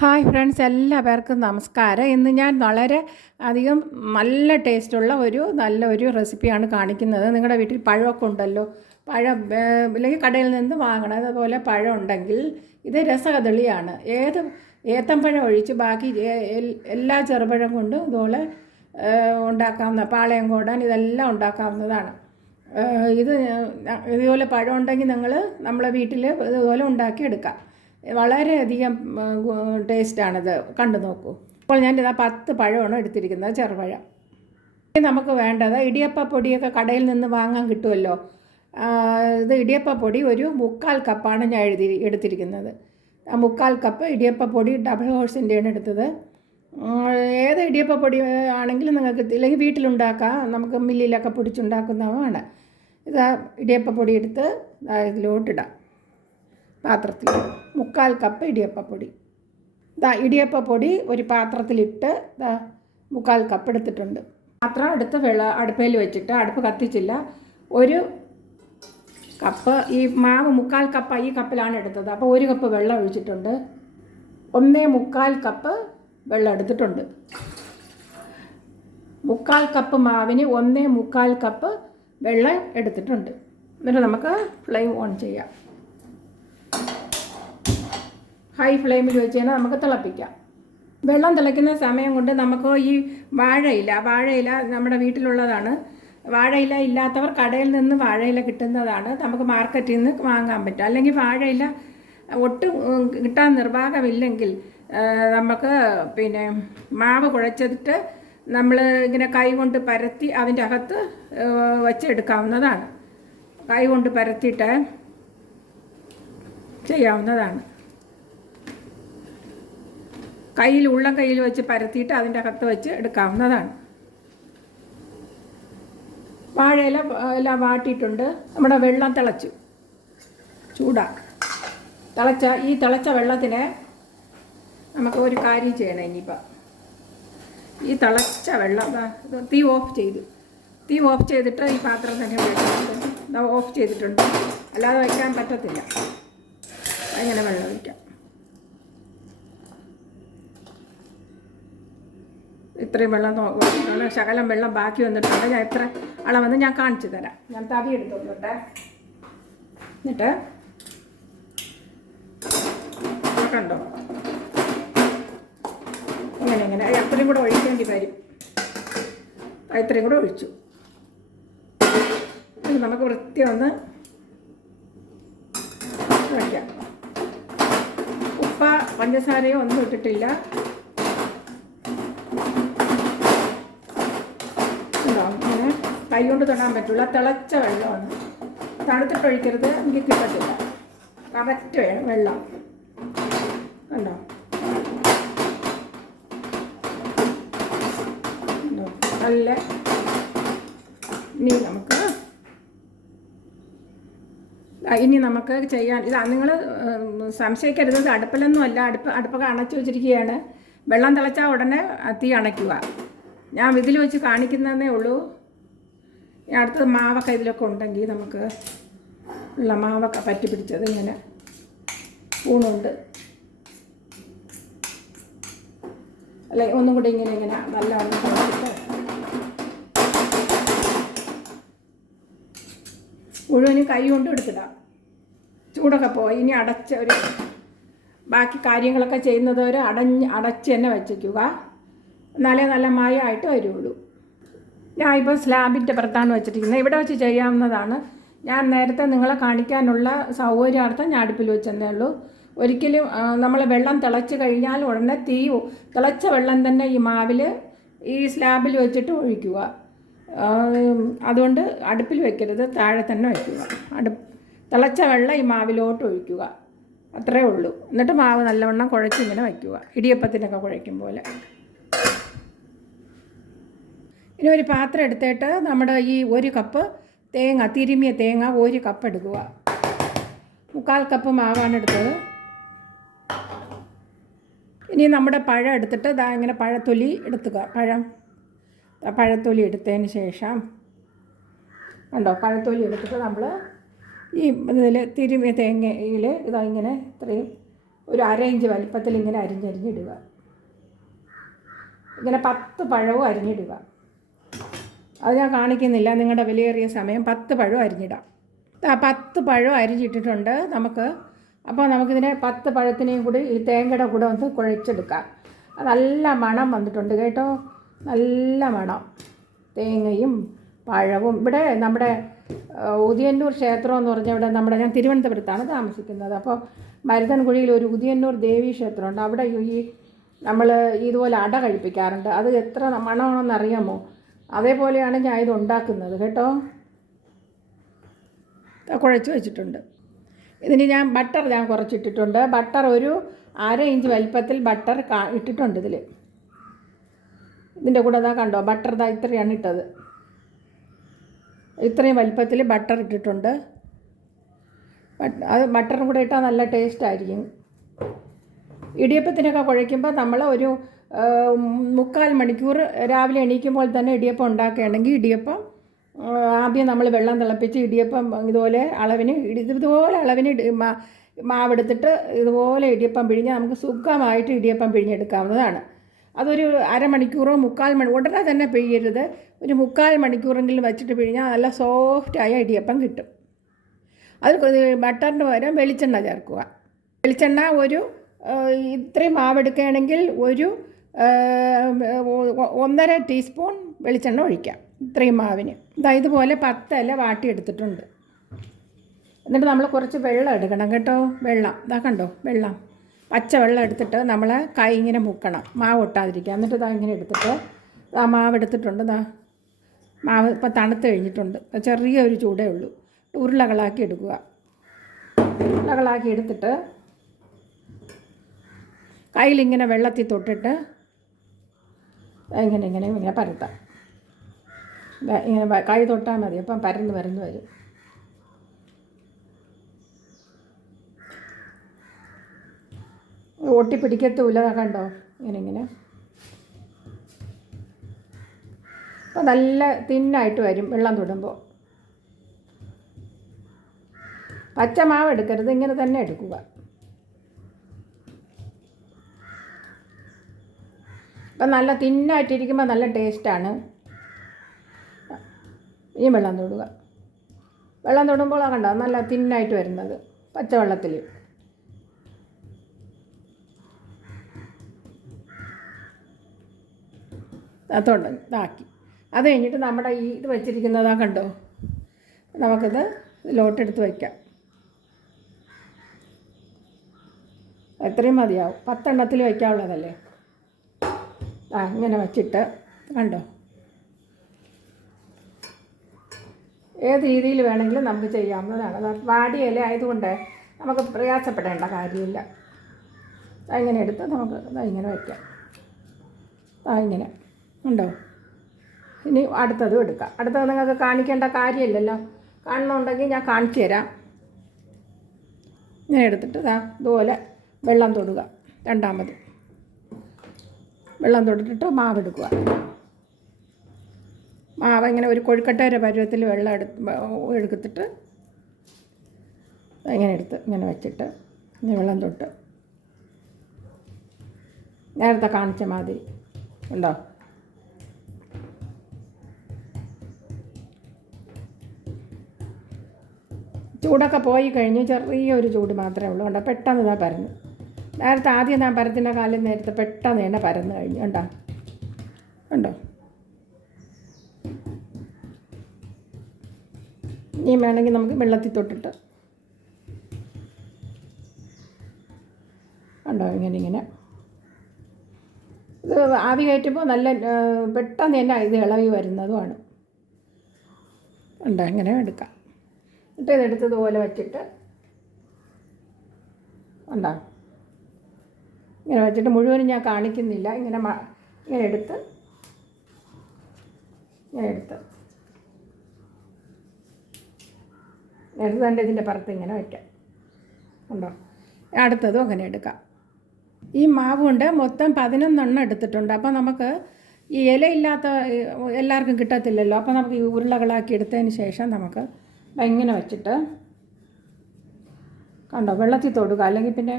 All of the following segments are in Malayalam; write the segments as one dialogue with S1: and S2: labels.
S1: ഹായ് ഫ്രണ്ട്സ് എല്ലാവർക്കും നമസ്കാരം. ഇന്ന് ഞാൻ വളരെ അധികം നല്ല ടേസ്റ്റുള്ള ഒരു നല്ല ഒരു റെസിപ്പിയാണ് കാണിക്കുന്നത്. നിങ്ങളുടെ വീട്ടിൽ പഴമൊക്കെ ഉണ്ടല്ലോ പഴം അല്ലെങ്കിൽ കടയിൽ നിന്ന് വാങ്ങണം അതുപോലെ പഴം ഉണ്ടെങ്കിൽ ഇത് രസകദളിയാണ്. ഏത് ഏത്തമ്പഴം ഒഴിച്ച് ബാക്കി എല്ലാ ചെറുപഴം കൊണ്ടും ഇതുപോലെ ഉണ്ടാക്കാവുന്ന പാളയം കോടാൻ ഇതെല്ലാം ഉണ്ടാക്കാവുന്നതാണ്. ഇത് ഇതുപോലെ പഴം ഉണ്ടെങ്കിൽ നിങ്ങൾ നമ്മളെ വീട്ടിൽ ഇതുപോലെ ഉണ്ടാക്കിയെടുക്കാം. വളരെയധികം ടേസ്റ്റാണിത്. കണ്ടു നോക്കൂ. അപ്പോൾ ഞാൻ ഇതാ പത്ത് പഴമാണ് എടുത്തിരിക്കുന്നത് ചെറുപഴം. ഇനി നമുക്ക് വേണ്ടത് ഇടിയപ്പ പൊടിയൊക്കെ കടയിൽ നിന്ന് വാങ്ങാൻ കിട്ടുമല്ലോ. ഇത് ഇടിയപ്പ പൊടി ഒരു മുക്കാൽ കപ്പാണ് ഞാൻ എഴുതി എടുത്തിരിക്കുന്നത്. ആ മുക്കാൽ കപ്പ് ഇടിയപ്പ പൊടി ഡബിൾ ഹോഴ്സിന്റെയാണ് എടുത്തത്. ഏത് ഇടിയപ്പ പൊടി ആണെങ്കിലും നിങ്ങൾക്ക് ഇല്ലെങ്കിൽ വീട്ടിലുണ്ടാക്കാം. നമുക്ക് മില്ലിലൊക്കെ പൊടിച്ചുണ്ടാക്കുന്നതാണ്. ഇത് ഇടിയപ്പ പൊടി എടുത്ത് ഇതിലോട്ടിടാം. പാത്രത്തിൽ. മുക്കാൽ കപ്പ് ഇടിയപ്പപ്പൊടി ദാ ഇടിയപ്പ പൊടി ഒരു പാത്രത്തിലിട്ട് ദാ മുക്കാൽ കപ്പ് എടുത്തിട്ടുണ്ട്. പാത്രം എടുത്ത് വെള്ള അടുപ്പയിൽ വെച്ചിട്ട് അടുപ്പ് കത്തിച്ചില്ല. ഒരു കപ്പ് ഈ മാവ് മുക്കാൽ കപ്പ് ഈ കപ്പിലാണ് എടുത്തത്. അപ്പോൾ ഒരു കപ്പ് വെള്ളം ഒഴിച്ചിട്ടുണ്ട്. ഒന്നേ മുക്കാൽ കപ്പ് വെള്ളം എടുത്തിട്ടുണ്ട്. മുക്കാൽ കപ്പ് മാവിന് ഒന്നേ മുക്കാൽ കപ്പ് വെള്ളം എടുത്തിട്ടുണ്ട്. എന്നിട്ട് നമുക്ക് ഫ്ലെയിം ഓൺ ചെയ്യാം. ഹൈ ഫ്ലെയിമിൽ വെച്ച് കഴിഞ്ഞാൽ നമുക്ക് തിളപ്പിക്കാം. വെള്ളം തിളയ്ക്കുന്ന സമയം കൊണ്ട് നമുക്ക് ഈ വാഴയില വാഴയില നമ്മുടെ വീട്ടിലുള്ളതാണ്. വാഴയില ഇല്ലാത്തവർ കടയിൽ നിന്ന് വാഴയില കിട്ടുന്നതാണ്. നമുക്ക് മാർക്കറ്റിൽ നിന്ന് വാങ്ങാൻ പറ്റും. അല്ലെങ്കിൽ വാഴയില ഒട്ടും കിട്ടാൻ നിർവാഹമില്ലെങ്കിൽ നമുക്ക് പിന്നെ മാവ് കുഴച്ചിട്ട് നമ്മൾ ഇങ്ങനെ കൈ കൊണ്ട് പരത്തി അതിന്റെ അകത്ത് വെച്ചെടുക്കാവുന്നതാണ്. കൈ കൊണ്ട് പരത്തിയിട്ട് ചെയ്യാവുന്നതാണ്. കയ്യിൽ ഉള്ള കയ്യിൽ വെച്ച് പരത്തിയിട്ട് അതിന്റെ അകത്ത് വെച്ച് എടുക്കാവുന്നതാണ്. വാഴയില എല്ലാം വാട്ടിയിട്ടുണ്ട്. നമ്മുടെ വെള്ളം തിളച്ചു. ചൂടാ. തിളച്ച ഈ തിളച്ച വെള്ളത്തിന് നമുക്ക് ഒരു കാര്യം ചെയ്യണം ഇനിയിപ്പം. ഈ തിളച്ച വെള്ളം തീ ഓഫ് ചെയ്തു. തീ ഓഫ് ചെയ്തിട്ട് ഈ പാത്രം തന്നെ വെച്ചിട്ടുണ്ട്. ഓഫ് ചെയ്തിട്ടുണ്ട്. അല്ലാതെ വയ്ക്കാൻ പറ്റത്തില്ല. അങ്ങനെ വെള്ളം വയ്ക്കാം ഇത്രയും വെള്ളം ശകലം വെള്ളം ബാക്കി വന്നിട്ടുണ്ട്. ഞാൻ എത്ര അളവെന്ന് ഞാൻ കാണിച്ചു തരാം. ഞാൻ തവി എടുത്തോട്ടെ. എന്നിട്ട് കണ്ടോ? ഇങ്ങനെ ഇങ്ങനെ. എത്രയും കൂടെ ഒഴിക്കേണ്ടി വരും ഇത്രയും കൂടെ ഒഴിച്ചു. നമുക്ക് വൃത്തി ഒന്ന് വയ്ക്കാം ഉപ്പ പഞ്ചസാരയോ ഒന്നും ഇട്ടിട്ടില്ല ഉണ്ടോ ഇങ്ങനെ കൈ കൊണ്ട് തൊടാൻ പറ്റുള്ള തിളച്ച വെള്ളമാണ്. തണുത്തിട്ടൊഴിക്കരുത് എനിക്ക് കിട്ടത്തില്ല. കറക്റ്റ് വെള്ളം. കണ്ടോ? നല്ല ഇനി നമുക്ക് ഇനി നമുക്ക് ചെയ്യാൻ ഇത് നിങ്ങൾ സംശയിക്കരുത്. ഇത് അടുപ്പിലൊന്നും അല്ല. അടുപ്പ് അടുപ്പൊക്കെ അണച്ചു വെച്ചിരിക്കുകയാണ്. വെള്ളം തിളച്ചാൽ ഉടനെ തീ അണയ്ക്കുക. ഞാൻ ഇതിൽ വെച്ച് കാണിക്കുന്നതേ ഉള്ളൂ. അടുത്തത് മാവൊക്കെ ഇതിലൊക്കെ ഉണ്ടെങ്കിൽ നമുക്ക് ഉള്ള മാവൊക്കെ പറ്റി പിടിച്ചത് ഇങ്ങനെ സ്പൂണുണ്ട് അല്ലെ? ഒന്നും കൂടി ഇങ്ങനെ ഇങ്ങനെ നല്ലവണ്ണം കുഴച്ചിട്ട് മുഴുവനും കൈ കൊണ്ട് എടുത്തിടാം. ചൂടൊക്കെ പോയി. ഇനി അടച്ച ഒരു ബാക്കി കാര്യങ്ങളൊക്കെ ചെയ്യുന്നത് വരെ അടഞ്ഞ് അടച്ച് തന്നെ വച്ചേക്കുക. എന്നാലേ നല്ല മായമായിട്ട് വരുള്ളൂ. ഞാൻ ഇപ്പോൾ സ്ലാബിന്റെ പുറത്താണ് വെച്ചിരിക്കുന്നത്. ഇവിടെ വെച്ച് ചെയ്യാവുന്നതാണ്. ഞാൻ നേരത്തെ നിങ്ങളെ കാണിക്കാനുള്ള സൗകര്യാർത്ഥം ഞാൻ അടുപ്പിൽ വെച്ചെന്നേ ഉള്ളൂ. ഒരിക്കലും നമ്മൾ വെള്ളം തിളച്ച് കഴിഞ്ഞാൽ ഉടനെ തീ തിളച്ച വെള്ളം തന്നെ ഈ മാവിൽ ഈ സ്ലാബിൽ വെച്ചിട്ട് ഒഴിക്കുക. അതുകൊണ്ട് അടുപ്പിൽ വെക്കരുത് താഴെ തന്നെ വയ്ക്കുക അടുപ്പ് തിളച്ച വെള്ളം ഈ മാവിലോട്ട് ഒഴിക്കുക. അത്രേ ഉള്ളൂ. എന്നിട്ട് മാവ് നല്ലവണ്ണം കുഴച്ച് ഇങ്ങനെ വയ്ക്കുക ഇടിയപ്പത്തിനൊക്കെ കുഴയ്ക്കും പോലെ. ഇനി ഒരു പാത്രം എടുത്തിട്ട് നമ്മുടെ ഈ ഒരു കപ്പ് തേങ്ങ തിരുമിയ തേങ്ങ ഒരു കപ്പ് എടുക്കുക. മുക്കാൽ കപ്പ് മാവാണ് എടുത്തത്. ഇനി നമ്മുടെ പഴം എടുത്തിട്ട് ദാ ഇങ്ങനെ പഴത്തൊലി എടുത്തുക. പഴം. പഴത്തൊലി എടുത്തതിന് ശേഷം ഉണ്ടോ പഴത്തൊലി എടുത്തിട്ട് നമ്മൾ ഈ ഇതിൽ തിരുമിയ തേങ്ങയിൽ ഇതാ ഇങ്ങനെ ഇത്രയും ഒരു അര ഇഞ്ച് വലിപ്പത്തിൽ ഇങ്ങനെ അരിഞ്ഞരിഞ്ഞിടുക. ഇങ്ങനെ പത്ത് പഴവും അരിഞ്ഞിടുക. അത് ഞാൻ കാണിക്കുന്നില്ല. നിങ്ങളുടെ വിലയേറിയ സമയം പത്ത് പഴം അരിഞ്ഞിടാം. പത്ത് പഴം അരിഞ്ഞിട്ടിട്ടുണ്ട് നമുക്ക്. അപ്പോൾ നമുക്കിതിനെ പത്ത് പഴത്തിനെയും കൂടി ഈ തേങ്ങയുടെ കൂടെ ഒന്ന് കുഴച്ചെടുക്കാം. നല്ല മണം വന്നിട്ടുണ്ട് കേട്ടോ. നല്ല മണം. തേങ്ങയും പഴവും. ഇവിടെ നമ്മുടെ ഉദിയന്നൂർ ക്ഷേത്രം എന്ന് പറഞ്ഞാൽ ഇവിടെ നമ്മുടെ ഞാൻ തിരുവനന്തപുരത്താണ് താമസിക്കുന്നത്. അപ്പോൾ മരുതൻകുഴിയിൽ ഒരു ഉദിയന്നൂർ ദേവീ ക്ഷേത്രമുണ്ട്. അവിടെ ഈ നമ്മൾ ഇതുപോലെ അട കഴിപ്പിക്കാറുണ്ട്. അത് എത്ര മണമാണെന്ന് അറിയാമോ? അതേപോലെയാണ് ഞാൻ ഇത് ഉണ്ടാക്കുന്നത് കേട്ടോ. കുഴച്ച് വെച്ചിട്ടുണ്ട്. ഇതിന് ഞാൻ ബട്ടർ ഞാൻ കുറച്ചിട്ടിട്ടുണ്ട്. ബട്ടർ ഒരു അര ഇഞ്ച് വലിപ്പത്തിൽ ബട്ടർ ഇട്ടിട്ടുണ്ട് ഇതിൽ ഇതിന്റെ കൂടെ അതാ കണ്ടോ ബട്ടർ ഇതാ ഇത്രയാണ് ഇട്ടത്. ഇത്രയും വലിപ്പത്തിൽ ബട്ടർ ഇട്ടിട്ടുണ്ട്. അത് ബട്ടറും കൂടെ ഇട്ടാൽ നല്ല ടേസ്റ്റ് ആയിരിക്കും. ഇടിയപ്പത്തിനൊക്കെ കുഴയ്ക്കുമ്പോൾ നമ്മൾ ഒരു മുക്കാൽ മണിക്കൂർ രാവിലെ എണീക്കുമ്പോൾ തന്നെ ഇടിയപ്പം ഉണ്ടാക്കുകയാണെങ്കിൽ ഇടിയപ്പം ആദ്യം നമ്മൾ വെള്ളം തിളപ്പിച്ച് ഇടിയപ്പം ഇതുപോലെ അളവിന് ഇതുപോലെ അളവിന് മാവെടുത്തിട്ട് ഇതുപോലെ ഇടിയപ്പം പിഴിഞ്ഞ് നമുക്ക് സുഖമായിട്ട് ഇടിയപ്പം പിഴിഞ്ഞെടുക്കാവുന്നതാണ്. അതൊരു അരമണിക്കൂറോ മുക്കാൽ മണി ഉടനെ തന്നെ പിഴിയരുത്. ഒരു മുക്കാൽ മണിക്കൂറെങ്കിലും വെച്ചിട്ട് പിഴിഞ്ഞാൽ നല്ല സോഫ്റ്റായ ഇടിയപ്പം കിട്ടും. അത് ബട്ടറിന് പകരം വെളിച്ചെണ്ണ ചേർക്കുക. വെളിച്ചെണ്ണ ഒരു ഇത്രയും മാവെടുക്കുകയാണെങ്കിൽ ഒരു ഒന്നര ടീസ്പൂൺ വെളിച്ചെണ്ണ ഒഴിക്കാം ഇത്രയും മാവിന്. ഇതാ ഇതുപോലെ പത്തല വാട്ടിയെടുത്തിട്ടുണ്ട്. എന്നിട്ട് നമ്മൾ കുറച്ച് വെള്ളം എടുക്കണം കേട്ടോ. വെള്ളം. ഇതാ കണ്ടോ? വെള്ളം. പച്ച വെള്ളം എടുത്തിട്ട് നമ്മൾ കൈ ഇങ്ങനെ മുക്കണം. മാവ് ഒട്ടാതിരിക്കുക. എന്നിട്ട് ഇതാ ഇങ്ങനെ എടുത്തിട്ട് ആ മാവ് എടുത്തിട്ടുണ്ട്. ഇതാ മാവ് ഇപ്പം തണുത്ത് കഴിഞ്ഞിട്ടുണ്ട്. ചെറിയ ചെറിയൊരു ചൂടേ ഉള്ളൂ. ഉരുളകളാക്കി എടുക്കുക. ഉരുളകളാക്കി എടുത്തിട്ട് കയ്യിലിങ്ങനെ വെള്ളത്തിൽ തൊട്ടിട്ട് ഇങ്ങനെ ഇങ്ങനെ ഇങ്ങനെ പരത്താം. ഇങ്ങനെ കൈ തൊട്ടാൽ മതി. അപ്പം പരന്ന് പരന്ന് വരും. ഒട്ടി ദാ കണ്ടോ? ഇങ്ങനെ ഇങ്ങനെ. അപ്പോൾ നല്ല തിന്നായിട്ട് വരും വെള്ളം തൊടുമ്പോൾ. പച്ചമാവ് എടുക്കരുത് ഇങ്ങനെ തന്നെ എടുക്കുക. അപ്പം നല്ല തിന്നായിട്ടിരിക്കുമ്പോൾ നല്ല ടേസ്റ്റാണ്. ഈ വെള്ളം തൊടുക. വെള്ളം തൊടുമ്പോൾ കണ്ടോ? നല്ല തിന്നായിട്ട് വരുന്നത്. പച്ചവെള്ളത്തിൽ അതുകൊണ്ട് ഇതാക്കി. അത് കഴിഞ്ഞിട്ട് നമ്മുടെ ഈ ഇത് വെച്ചിരിക്കുന്നതാ കണ്ടോ? നമുക്കിത് ലോട്ടെടുത്ത് വയ്ക്കാം എത്രയും മതിയാവും. പത്തെണ്ണത്തിൽ വയ്ക്കാനുള്ളതല്ലേ ആ ഇങ്ങനെ വച്ചിട്ട് കണ്ടോ? ഏത് രീതിയിൽ വേണമെങ്കിലും നമുക്ക് ചെയ്യാവുന്നതാണ്. അത് ആയതുകൊണ്ട് നമുക്ക് പ്രയാസപ്പെടേണ്ട കാര്യമില്ല. ഇങ്ങനെ എടുത്ത് നമുക്ക് ഇങ്ങനെ വയ്ക്കാം. ആ ഇങ്ങനെ. ഉണ്ടോ ഇനി അടുത്തതും എടുക്കാം. അടുത്തത് നിങ്ങൾക്ക് കാണിക്കേണ്ട കാര്യമില്ലല്ലോ. കാണണമെന്നുണ്ടെങ്കിൽ ഞാൻ കാണിച്ചു തരാം. ഇങ്ങനെ എടുത്തിട്ട് ഇതാ ഇതുപോലെ വെള്ളം തൊടുക. രണ്ടാമത്. വെള്ളം തൊട്ടിട്ട് മാവ് എടുക്കുക. മാവ് ഇങ്ങനെ ഒരു കൊഴുക്കട്ടയുടെ പരുവത്തിൽ വെള്ളം എടുത്ത് എടുത്തിട്ട് ഇങ്ങനെ എടുത്ത് ഇങ്ങനെ വെച്ചിട്ട് വെള്ളം തൊട്ട്. നേരത്തെ കാണിച്ച മാതിരി. ഉണ്ടോ? ചൂടൊക്കെ പോയി കഴിഞ്ഞ് ചെറിയൊരു ചൂട് മാത്രമേ ഉള്ളൂ. കണ്ടോ? പെട്ടെന്ന് ഇതാ പരന്നു. നേരത്തെ ആദ്യം ഞാൻ പരത്തിന്റെ കാലിൽ നേരത്തെ പെട്ടെന്ന് തന്നെ പരന്ന് കഴിഞ്ഞു. ഉണ്ടോ ഉണ്ടോ ഇനി വേണമെങ്കിൽ നമുക്ക് വെള്ളത്തിൽ തൊട്ടിട്ട്. ഉണ്ടോ ഇങ്ങനെ ഇങ്ങനെ. ഇത് ആവി കയറ്റുമ്പോൾ നല്ല പെട്ടെന്ന് തന്നെ ഇത് ഇളവി വരുന്നതുമാണ്. ഉണ്ടോ ഇങ്ങനെ എടുക്കാം. എന്നിട്ട് ഇതെടുത്തതുപോലെ വച്ചിട്ട് ഉണ്ടോ ഇങ്ങനെ വെച്ചിട്ട് മുഴുവനും ഞാൻ കാണിക്കുന്നില്ല. ഇങ്ങനെ ഇങ്ങനെ എടുത്ത് ഇങ്ങനെ എടുത്ത്. എടുത്ത് തന്നെ ഇതിന്റെ പുറത്ത് ഇങ്ങനെ വയ്ക്കാം ഉണ്ടോ അടുത്തതും അങ്ങനെ എടുക്കാം. ഈ മാവ് കൊണ്ട് മൊത്തം പതിനൊന്നെണ്ണം എടുത്തിട്ടുണ്ട്. അപ്പോൾ നമുക്ക് ഈ ഇലയില്ലാത്ത എല്ലാവർക്കും കിട്ടത്തില്ലല്ലോ. അപ്പോൾ നമുക്ക് ഈ ഉരുളകളാക്കി എടുത്തതിന് ശേഷം നമുക്ക് ഇങ്ങനെ വെച്ചിട്ട് കണ്ടോ? വെള്ളത്തിൽ തൊടുക. അല്ലെങ്കിൽ പിന്നെ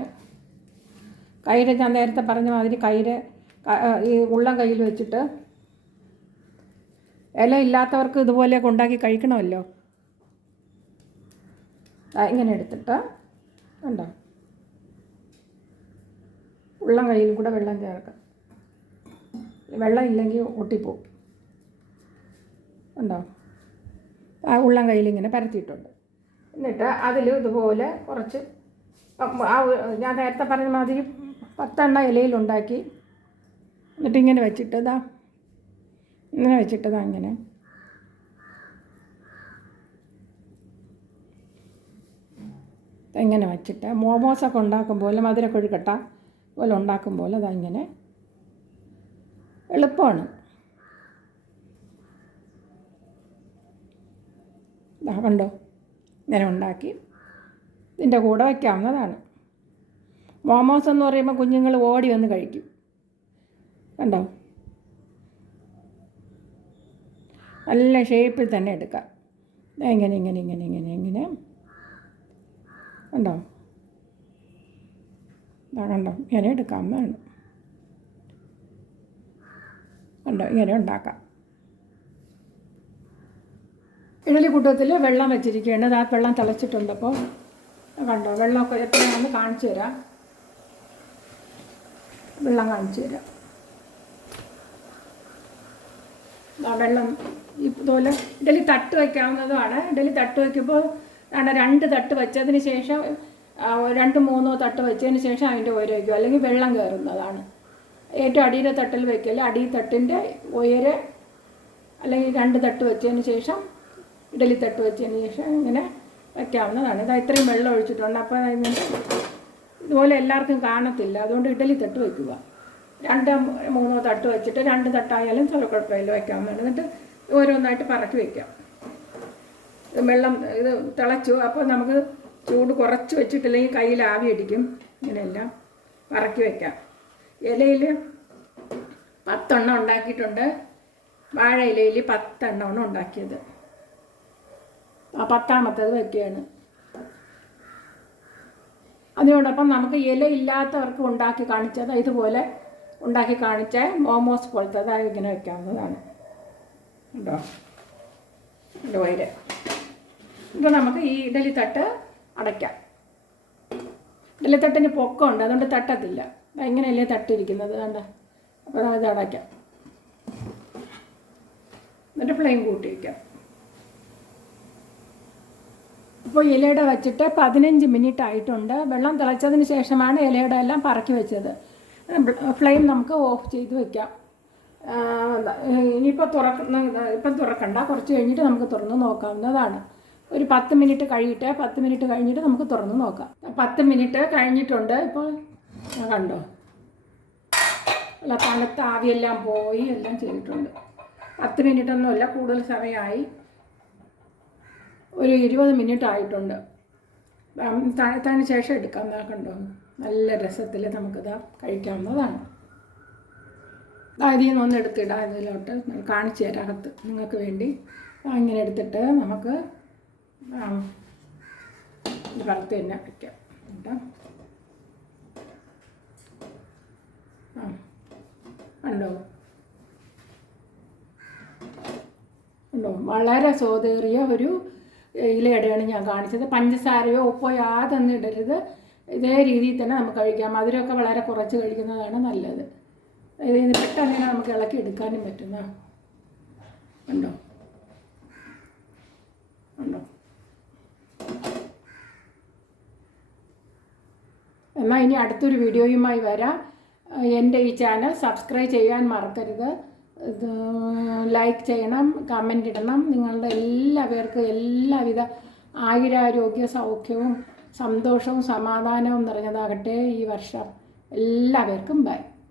S1: കയ്യിൽ ഞാൻ നേരത്തെ പറഞ്ഞ മാതിരി കയ്യിൽ ഈ ഉള്ളം കയ്യിൽ വെച്ചിട്ട് ഇല ഇല്ലാത്തവർക്ക് ഇതുപോലെ ഉണ്ടാക്കി കഴിക്കണമല്ലോ. ഇങ്ങനെ എടുത്തിട്ട് ഉണ്ടോ ഉള്ളം കയ്യിൽ കൂടെ വെള്ളം ചേർക്കാം. വെള്ളം ഇല്ലെങ്കിൽ ഒട്ടിപ്പോവും. ഉണ്ടോ ആ ഉള്ളം കയ്യിൽ ഇങ്ങനെ പരത്തിയിട്ടുണ്ട്. എന്നിട്ട് അതിൽ ഇതുപോലെ കുറച്ച് ആ ഞാൻ നേരത്തെ പറഞ്ഞ മാതിരി പത്തെണ്ണ ഇലയിലുണ്ടാക്കി. എന്നിട്ട് ഇങ്ങനെ വെച്ചിട്ടതാ ഇങ്ങനെ വെച്ചിട്ടതാ ഇങ്ങനെ. ഇങ്ങനെ വെച്ചിട്ട് മോമോസൊക്കെ ഉണ്ടാക്കും പോലെ മധുരക്കൊഴുക്കട്ട പോലെ ഉണ്ടാക്കും പോലെ അതാ ഇങ്ങനെ. എളുപ്പമാണ്. കണ്ടോ ഇങ്ങനെ ഉണ്ടാക്കി. ഇതിന്റെ കൂടെ വയ്ക്കാവുന്നതാണ് മോമോസ് എന്ന് പറയുമ്പോൾ കുഞ്ഞുങ്ങൾ ഓടി വന്ന് കഴിക്കും. കണ്ടോ? നല്ല ഷേപ്പിൽ തന്നെ എടുക്കാം. ഇങ്ങനെ ഇങ്ങനെ ഇങ്ങനെ ഇങ്ങനെ ഇങ്ങനെ. കണ്ടോ? കണ്ടോ? ഇങ്ങനെ എടുക്കാം എന്നാണ് കണ്ടോ? ഇങ്ങനെ ഉണ്ടാക്കാം. ഇഡലിക്കൂട്ടത്തിൽ വെള്ളം വെച്ചിരിക്കുകയാണ്. ആ വെള്ളം തിളച്ചിട്ടുണ്ട് അപ്പോൾ. കണ്ടോ? വെള്ളമൊക്കെ എത്രയാണെന്ന് കാണിച്ചു തരാം. വെള്ളം കാണിച്ചു തരാം. വെള്ളം ഇതുപോലെ ഇഡലി തട്ട് വയ്ക്കാവുന്നതുമാണ് ഇഡലി തട്ട് വയ്ക്കുമ്പോൾ ആണ് രണ്ട് തട്ട് വെച്ചതിന് ശേഷം രണ്ട് മൂന്നോ തട്ട് വെച്ചതിന് ശേഷം അതിന്റെ ഉയരം വയ്ക്കും അല്ലെങ്കിൽ വെള്ളം കയറുന്നതാണ്. ഏറ്റവും അടിയിലെ തട്ടിൽ വയ്ക്കില്ല അടി തട്ടിന്റെ ഉയരെ അല്ലെങ്കിൽ രണ്ട് തട്ട് വെച്ചതിന് ശേഷം ഇഡലി തട്ട് വെച്ചതിന് ശേഷം ഇങ്ങനെ വയ്ക്കാവുന്നതാണ് ഇതാ ഇത്രയും വെള്ളം ഒഴിച്ചിട്ടുണ്ട്. അപ്പോൾ ഇങ്ങനെ ഇതുപോലെ എല്ലാവർക്കും കാണത്തില്ല. അതുകൊണ്ട് ഇഡലി തട്ട് വയ്ക്കുക രണ്ട് മൂന്നോ തട്ട് വെച്ചിട്ട് രണ്ട് തട്ടായാലും കുഴപ്പമില്ല വയ്ക്കാം എന്നിട്ട് ഓരോന്നായിട്ട് പറക്കി വയ്ക്കാം വെള്ളം ഇത് തിളച്ചു. അപ്പോൾ നമുക്ക് ചൂട് കുറച്ച് വെച്ചിട്ടില്ലെങ്കിൽ കയ്യിൽ ആവി അടിക്കും. ഇങ്ങനെയെല്ലാം പറക്കി വയ്ക്കാം ഇലയിൽ പത്തെണ്ണം ഉണ്ടാക്കിയിട്ടുണ്ട്. വാഴ ഇലയിൽ പത്തെണ്ണമാണ് ഉണ്ടാക്കിയത്. ആ പത്താമത്തേത് വയ്ക്കുകയാണ് അതിനോടൊപ്പം നമുക്ക് ഇലയില്ലാത്തവർക്ക് ഉണ്ടാക്കി കാണിച്ചത് ഇതുപോലെ ഉണ്ടാക്കി കാണിച്ച മോമോസ് പോലത്തെ അതായത് ഇങ്ങനെ വയ്ക്കാവുന്നതാണ് ഉണ്ടോ ഉണ്ടോ വൈര്? നമുക്ക് ഈ ഇഡലി തട്ട് അടയ്ക്കാം. ഇഡലി തട്ടിന് പൊക്കമുണ്ട് അതുകൊണ്ട് തട്ടത്തില്ല. എങ്ങനെയല്ലേ തട്ടിരിക്കുന്നത് കണ്ട? അപ്പോൾ ഇത് അടയ്ക്കാം. എന്നിട്ട് ഫ്ലെയിം കൂട്ടി വയ്ക്കാം ഇപ്പോൾ ഇലയുടെ വെച്ചിട്ട് പതിനഞ്ച് മിനിറ്റ് ആയിട്ടുണ്ട്. വെള്ളം തിളച്ചതിന് ശേഷമാണ് ഇലയുടെ എല്ലാം പറക്കി വെച്ചത്. ഫ്ലെയിം നമുക്ക് ഓഫ് ചെയ്ത് വെക്കാം. ഇനിയിപ്പോൾ തുറക്കുന്ന ഇപ്പം തുറക്കണ്ട. കുറച്ച് കഴിഞ്ഞിട്ട് നമുക്ക് തുറന്ന് നോക്കാവുന്നതാണ്. ഒരു പത്ത് മിനിറ്റ് കഴിയിട്ട്. പത്ത് മിനിറ്റ് കഴിഞ്ഞിട്ട് നമുക്ക് തുറന്ന് നോക്കാം. പത്ത് മിനിറ്റ് കഴിഞ്ഞിട്ടുണ്ട്. ഇപ്പോൾ കണ്ടോ? അല്ല തണുത്ത ആവിയെല്ലാം പോയി എല്ലാം ചെയ്തിട്ടുണ്ട്. പത്ത് മിനിറ്റ് ഒന്നുമല്ല കൂടുതൽ സമയമായി. ഒരു ഇരുപത് മിനിറ്റ് ആയിട്ടുണ്ട്. തണുത്തതിന് ശേഷം എടുക്കാം. നോക്കണ്ടോ കണ്ടോ? നല്ല രസത്തിൽ നമുക്കിത് കഴിക്കാവുന്നതാണ്. അരിയിൽ നിന്ന് എടുത്തിടാം ഇതിലോട്ട്. കാണിച്ചു തരാം അകത്ത്. നിങ്ങൾക്ക് വേണ്ടി. ഇങ്ങനെ എടുത്തിട്ട് നമുക്ക് പുറത്ത് തന്നെ വയ്ക്കാം കേട്ടോ ആ കണ്ടോ? ഉണ്ടോ വളരെ സ്വാദേറിയ ഒരു ഇലയുടെയാണ് ഞാൻ കാണിച്ചത്. പഞ്ചസാരയോ ഉപ്പോ യാതൊന്നും ഇടരുത്. ഇതേ രീതിയിൽ തന്നെ നമുക്ക് കഴിക്കാം. മധുരമൊക്കെ വളരെ കുറച്ച് കഴിക്കുന്നതാണ് നല്ലത്. ഇത് ഇത് പെട്ടെന്ന് നമുക്ക് ഇളക്കി എടുക്കാനും പറ്റുന്ന ഉണ്ടോ? ഉണ്ടോ? എന്നാൽ ഇനി അടുത്തൊരു വീഡിയോയുമായി വരാം. എന്റെ ഈ ചാനൽ സബ്സ്ക്രൈബ് ചെയ്യാൻ മറക്കരുത്. ലൈക്ക് ചെയ്യണം കമന്റ് ഇടണം. നിങ്ങളുടെ എല്ലാവർക്കും എല്ലാവിധ ആയുരാരോഗ്യ സൗഖ്യവും സന്തോഷവും സമാധാനവും നിറഞ്ഞതാകട്ടെ ഈ വർഷം. എല്ലാവർക്കും ബൈ